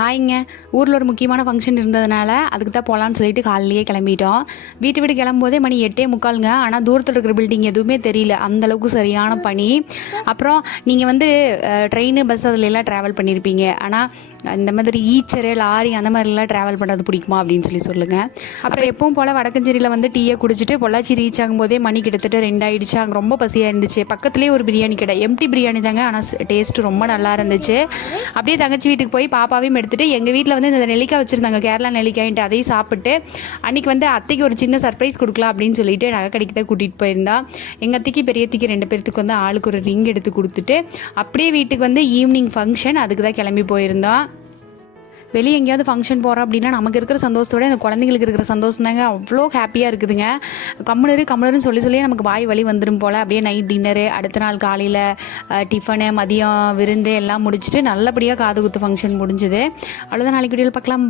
ஹாய்ங்க. ஊரில் ஒரு முக்கியமான ஃபங்க்ஷன் இருந்ததுனால அதுக்கு தான் போகலான்னு சொல்லிட்டு காலையிலேயே கிளம்பிட்டோம். வீட்டு வீடு கிளம்போதே மணி 8:45. ஆனால் தூரத்தில் இருக்கிற பில்டிங் எதுவுமே தெரியல, அந்தளவுக்கு சரியான பனி. அப்புறம் நீங்கள் வந்து ட்ரெயின், பஸ் அதிலெல்லாம் ட்ராவல் பண்ணியிருப்பீங்க. ஆனால் இந்த மாதிரி ஈச்சரு, லாரி அந்த மாதிரிலாம் ட்ராவல் பண்ணுறது பிடிக்குமா அப்படின்னு சொல்லுங்கள். அப்புறம் எப்பவும் போல் வடக்கஞ்சேரியில் வந்து டீயை குடிச்சிட்டு பொள்ளாச்சி ரீச் ஆகும்போதே மணி கிட்டத்தட்ட 2 ஆகிடுச்சு. அங்கே ரொம்ப பசியாக இருந்துச்சு. பக்கத்துலேயே ஒரு பிரியாணி கடை, எம்டி பிரியாணி தாங்க, ஆனால் டேஸ்ட்டு ரொம்ப நல்லா இருந்துச்சு. அப்படியே தங்கச்சி வீட்டுக்கு போய் பாப்பாவையும் எடுத்துகிட்டு எங்கள் வீட்டில் வந்து இந்த நெல்லிக்காய் வச்சுருந்தாங்க, கேரளா நெல்லிக்காய்ன்ட்டு, அதையும் சாப்பிட்டு அன்றைக்கி வந்து அத்தைக்கு ஒரு சின்ன சர்ப்ரைஸ் கொடுக்கலாம் அப்படின்னு சொல்லிட்டு நகை கடைக்கு தான் கூட்டிகிட்டு போயிருந்தா. எங்கள் அத்தைக்கு பெரியத்திக்கு 2 பேர்த்துக்கு வந்து ஆளுக்கு ஒரு ரிங் எடுத்து கொடுத்துட்டு அப்படியே வீட்டுக்கு வந்து ஈவினிங் ஃபங்க்ஷன், அதுக்கு தான் கிளம்பி போயிருந்தோம். வெளியே எங்கேயாவது ஃபங்க்ஷன் போகிறோம் அப்படின்னா நமக்கு இருக்கிற சந்தோஷத்தோட அந்த குழந்தைங்களுக்கு இருக்கிற சந்தோஷம் தாங்க அவ்வளோ ஹாப்பியாக இருக்குதுங்க. கம்முனருன்னு சொல்லியே நமக்கு வாய் வலி வந்துடும் போல். அப்படியே நைட் டின்னரு, அடுத்த நாள் காலையில் டிஃபனு, மதியம் விருந்து எல்லாம் முடிச்சுட்டு நல்லபடியாக காது குத்து ஃபங்க்ஷன் முடிஞ்சுது. அவ்வளோதான். நாளைக்கு வீடியோவில் பார்க்கலாம்.